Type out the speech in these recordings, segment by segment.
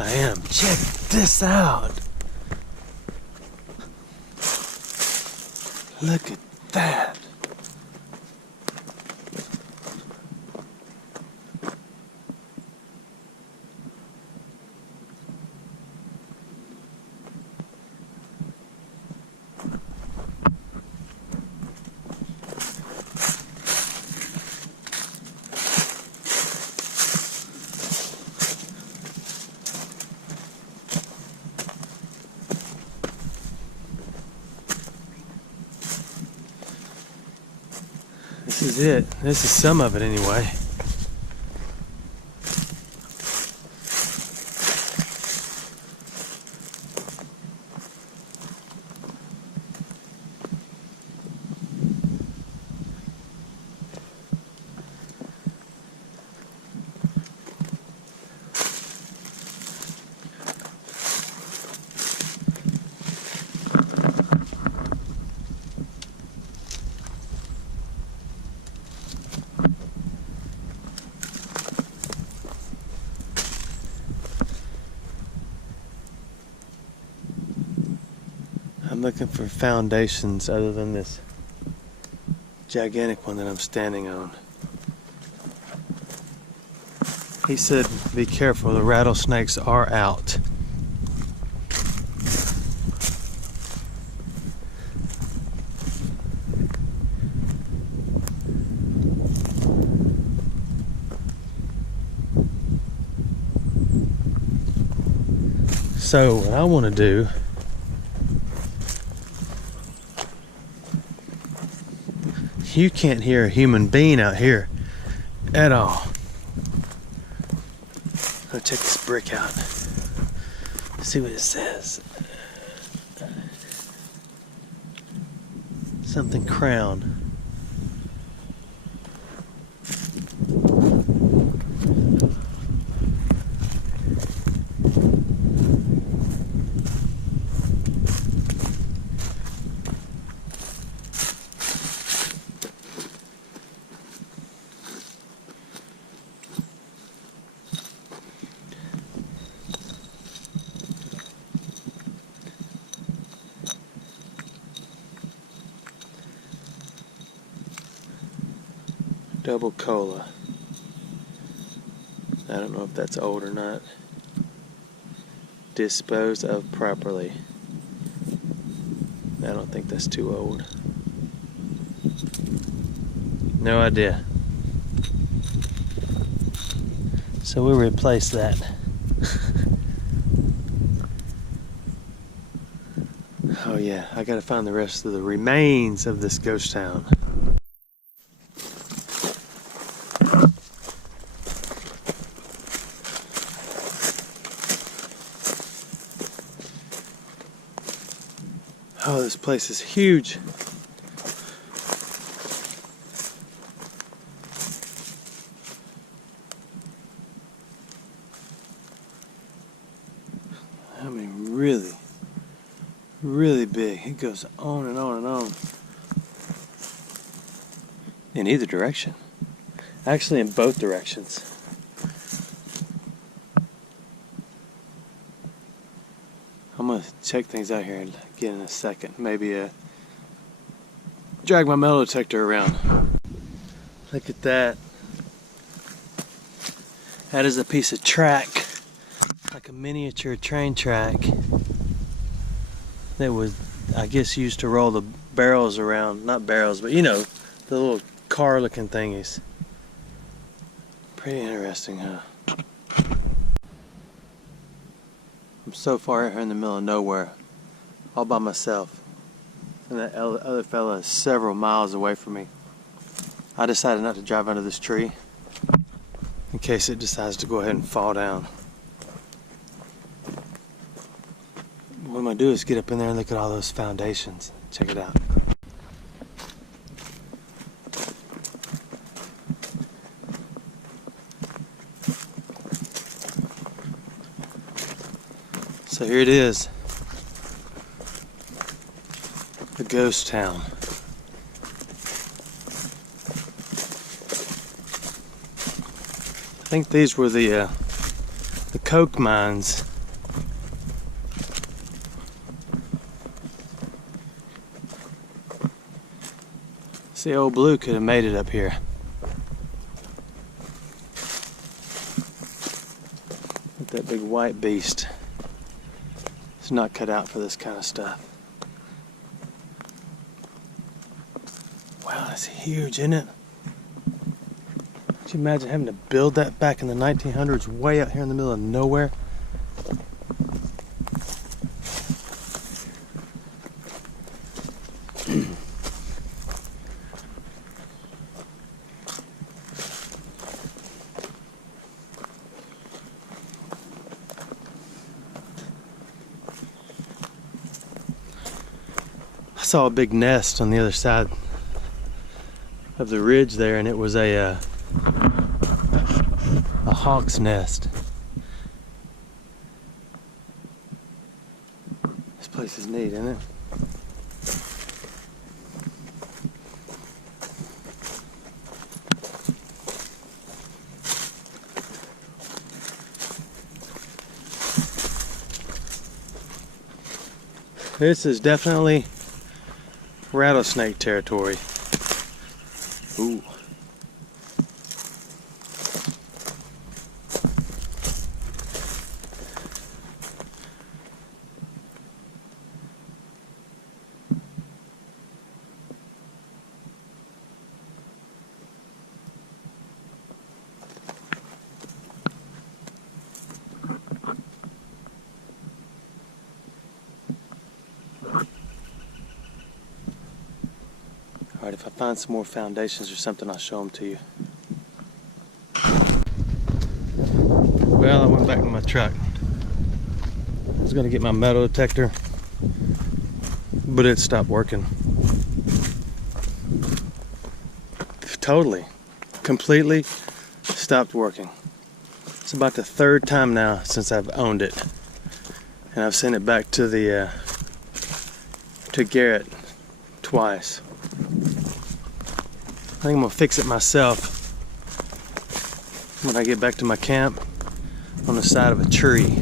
I am. Check this out. Look at that. This is it. This is some of it anyway. I'm looking for foundations other than this gigantic one that I'm standing on. He said, be careful, the rattlesnakes are out. So what I want to do you can't hear a human being out here at all. I'm gonna check this brick out. See what it says. Something crown. Double cola. I don't know if that's old or not. Dispose of properly. I don't think that's too old. No idea. So we'll replace that. Oh yeah, I gotta find the rest of the remains of this ghost town. Oh, this place is huge. I mean, really, really big. It goes on and on and on. In either direction. Actually, in both directions. I'm gonna check things out here again in a second. Maybe drag my metal detector around. Look at that. That is a piece of track, like a miniature train track that was, I guess, used to roll the barrels around. Not barrels, but you know, the little car-looking thingies. Pretty interesting, huh? I'm so far out here in the middle of nowhere, all by myself, and that other fella is several miles away from me. I decided not to drive under this tree in case it decides to go ahead and fall down. What I'm gonna do is get up in there and look at all those foundations. Check it out. So here it is, the ghost town. I think these were the coke mines See, old Blue could have made it up here. But that big white beast is not cut out for this kind of stuff. Wow, that's huge, isn't it? Could you imagine having to build that back in the 1900s way out here in the middle of nowhere? I saw a big nest on the other side of the ridge there, and it was a hawk's nest. This place is neat, isn't it? This is definitely rattlesnake territory. Ooh. Alright, if I find some more foundations or something, I'll show them to you. Well, I went back to my truck. I was going to get my metal detector, but it stopped working. Totally, completely stopped working. It's about the third time now since I've owned it. And I've sent it back to the to Garrett twice. I think I'm gonna fix it myself when I get back to my camp on the side of a tree.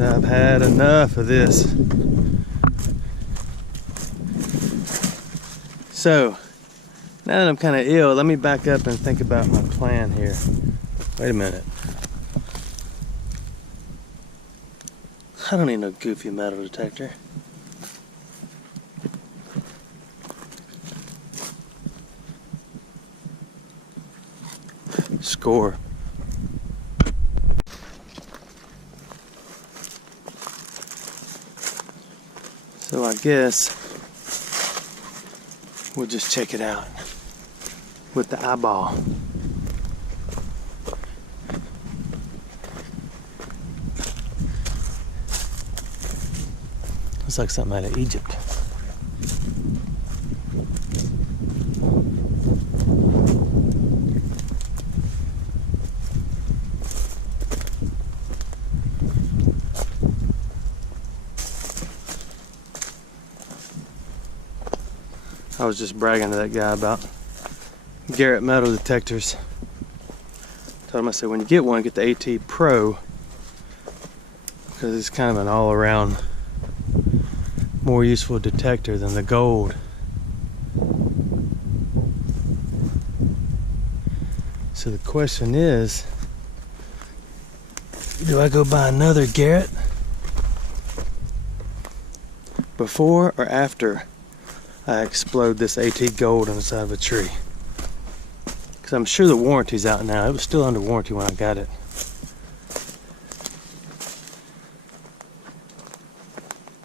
I've had enough of this. So, now that I'm kind of ill, let me back up and think about my plan here. Wait a minute. I don't need no goofy metal detector. Score. So I guess we'll just check it out with the eyeball. Looks like something out of Egypt. I was just bragging to that guy about Garrett metal detectors. Told him, I said, when you get one, get the AT Pro, because it's kind of an all-around more useful detector than the gold. So the question is, do I go buy another Garrett before or after I explode this AT gold on the side of a tree? Because I'm sure the warranty's out now. It was still under warranty when I got it.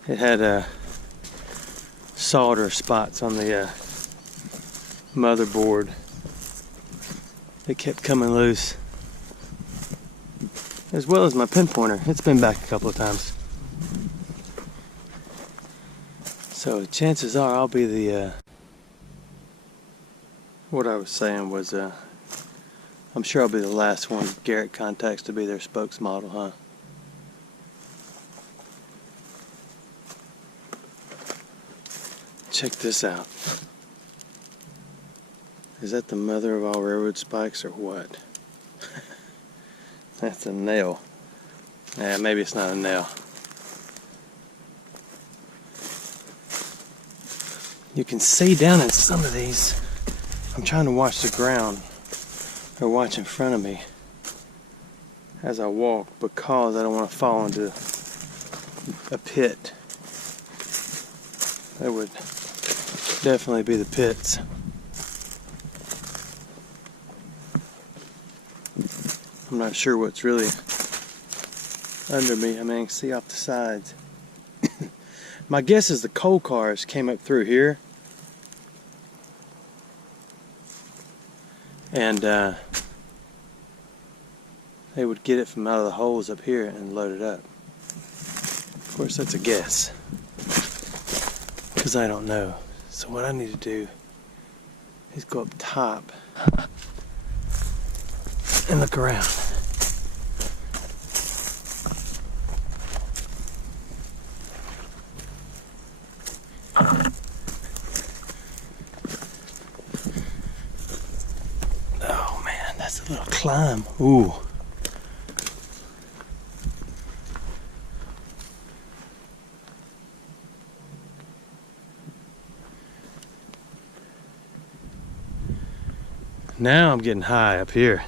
It had solder spots on the motherboard. They kept coming loose. As well as my pin pointer. It's been back a couple of times. So chances are I'll be the, what I was saying was, I'm sure I'll be the last one Garrett contacts to be their spokesmodel, huh? Check this out. Is that the mother of all railroad spikes or what? That's a nail. Yeah, maybe it's not a nail. You can see down in some of these. I'm trying to watch the ground or watch in front of me as I walk because I don't want to fall into a pit. That would definitely be the pits. I'm not sure what's really under me. I mean, I can see off the sides. My guess is the coal cars came up through here. And they would get it from out of the holes up here and load it up. Of course, that's a guess, because I don't know. So what I need to do is go up top and look around. Oh man, that's a little climb. Ooh. Now I'm getting high up here.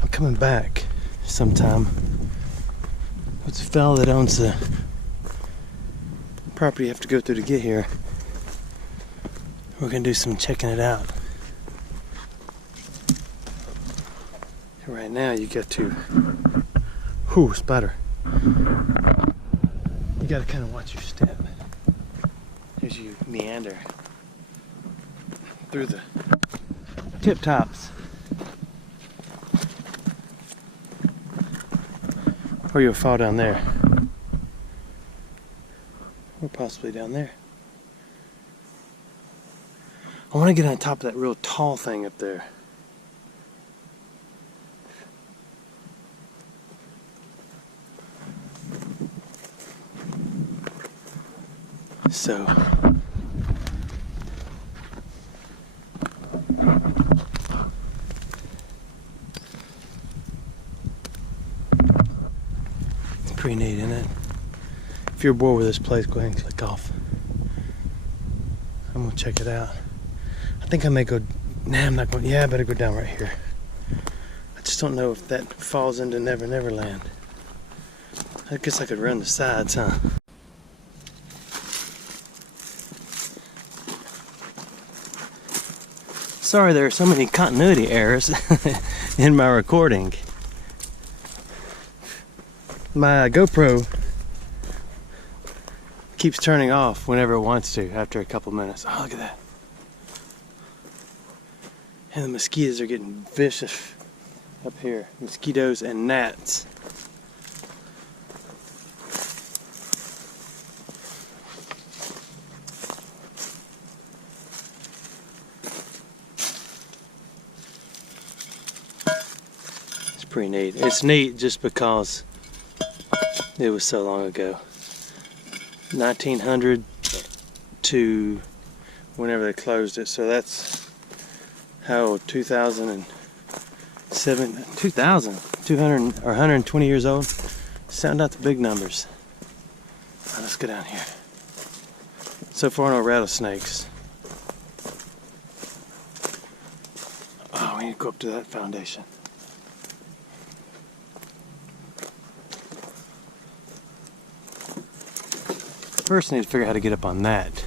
I'm coming back sometime. What's the fellow that owns the property you have to go through to get here? We're gonna do some checking it out. Right now you got to, whoo, spider. You got to kind of watch your step as you meander through the tip tops, or you'll fall down there, or possibly down there. I want to get on top of that real tall thing up there. So it's pretty neat, isn't it? If you're bored with this place, go ahead and click off. I'm gonna check it out. I think I may go. Nah, I'm not going. Yeah, I better go down right here. I just don't know if that falls into Never Never Land. I guess I could run the sides, huh? Sorry, there are so many continuity errors in my recording. My GoPro keeps turning off whenever it wants to after a couple minutes. Oh, look at that. And the mosquitoes are getting vicious up here. Mosquitoes and gnats. Pretty neat. It's neat just because it was so long ago. 1900 to whenever they closed it. So that's how old? 2007, 200 or 120 years old. Sound out the big numbers. Right, let's go down here. So far, no rattlesnakes. Oh, we need to go up to that foundation. First, I need to figure out how to get up on that.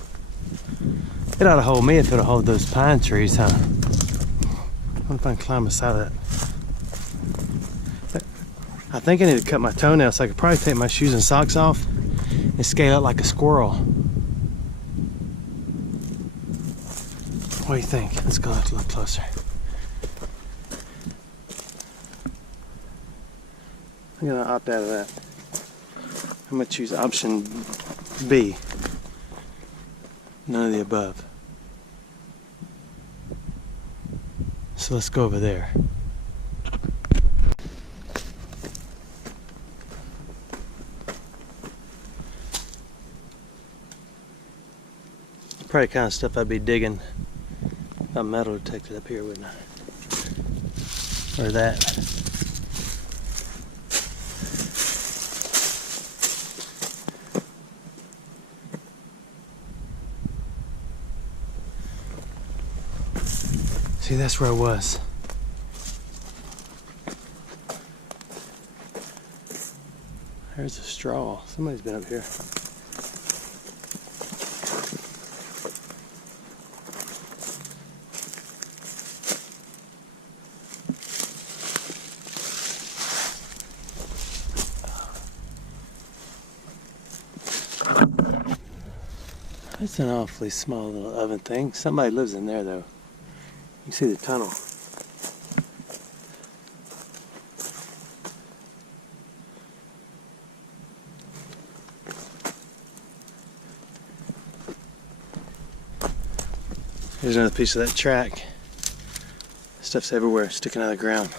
It ought to hold me if it'll hold those pine trees, huh? I wonder if I can climb the side of that. I think I need to cut my toenails so I could probably take my shoes and socks off and scale out like a squirrel. What do you think? Let's go a little closer. I'm gonna opt out of that. I'm gonna choose option B. None of the above. So let's go over there. Probably kind of stuff I'd be digging Got metal detected up here, wouldn't I? Or that. See, that's where I was. There's a straw. Somebody's been up here. It's an awfully small little oven thing. Somebody lives in there though. You see the tunnel. Here's another piece of that track. Stuff's everywhere, sticking out of the ground.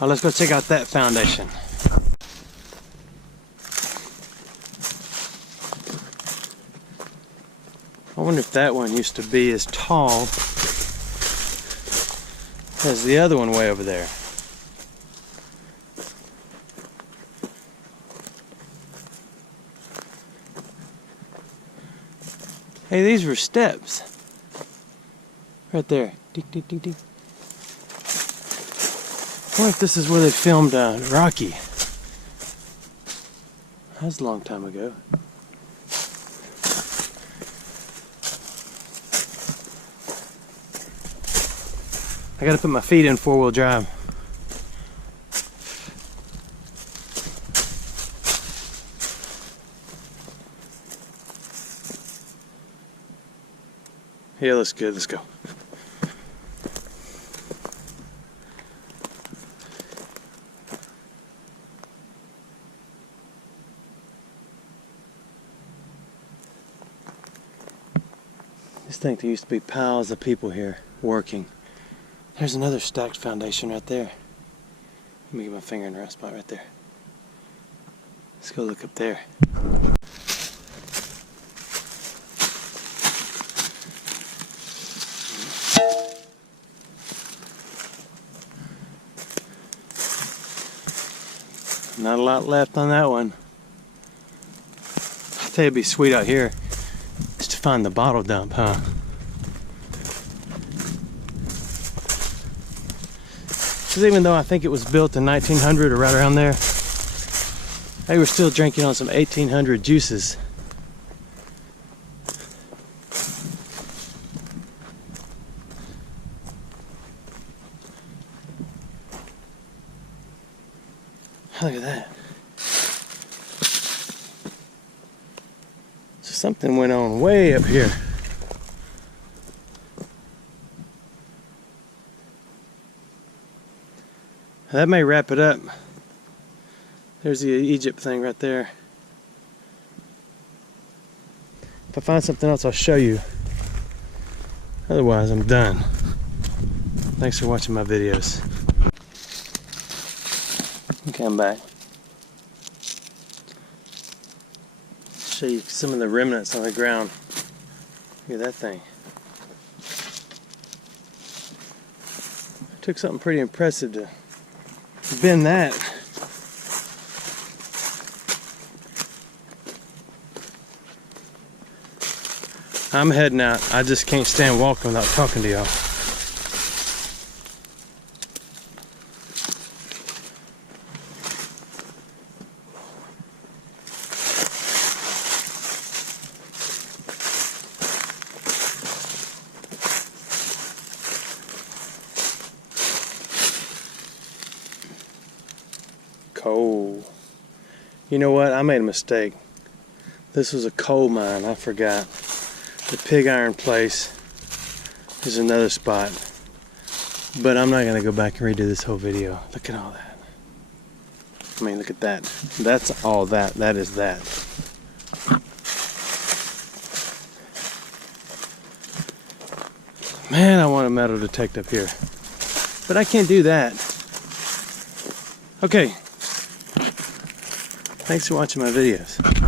Oh, let's go check out that foundation. I wonder if that one used to be as tall as the other one way over there. Hey, these were steps. Right there. Ding, ding, ding, ding. I wonder if this is where they filmed Rocky. That was a long time ago. I gotta put my feet in four-wheel drive. Yeah, looks good. Let's go. Just think there used to be piles of people here working. There's another stacked foundation right there. Let me get my finger in the right spot right there. Let's go look up there. Not a lot left on that one. I tell you, it'd be sweet out here just to find the bottle dump, huh? Because even though I think it was built in 1900 or right around there, they were still drinking on some 1800 juices. Look at that. So something went on way up here. That may wrap it up. There's the Egypt thing right there. If I find something else, I'll show you. Otherwise, I'm done. Thanks for watching my videos. Okay, I'm back. Show you some of the remnants on the ground. Look at that thing. It took something pretty impressive to bend that. I'm heading out. I just can't stand walking without talking to y'all. Coal. You know what? I made a mistake. This was a coal mine. I forgot. The pig iron place is another spot. But I'm not going to go back and redo this whole video. Look at all that. I mean, look at that. That's all that. That is that. Man, I want a metal detector up here. But I can't do that. Okay. Thanks for watching my videos.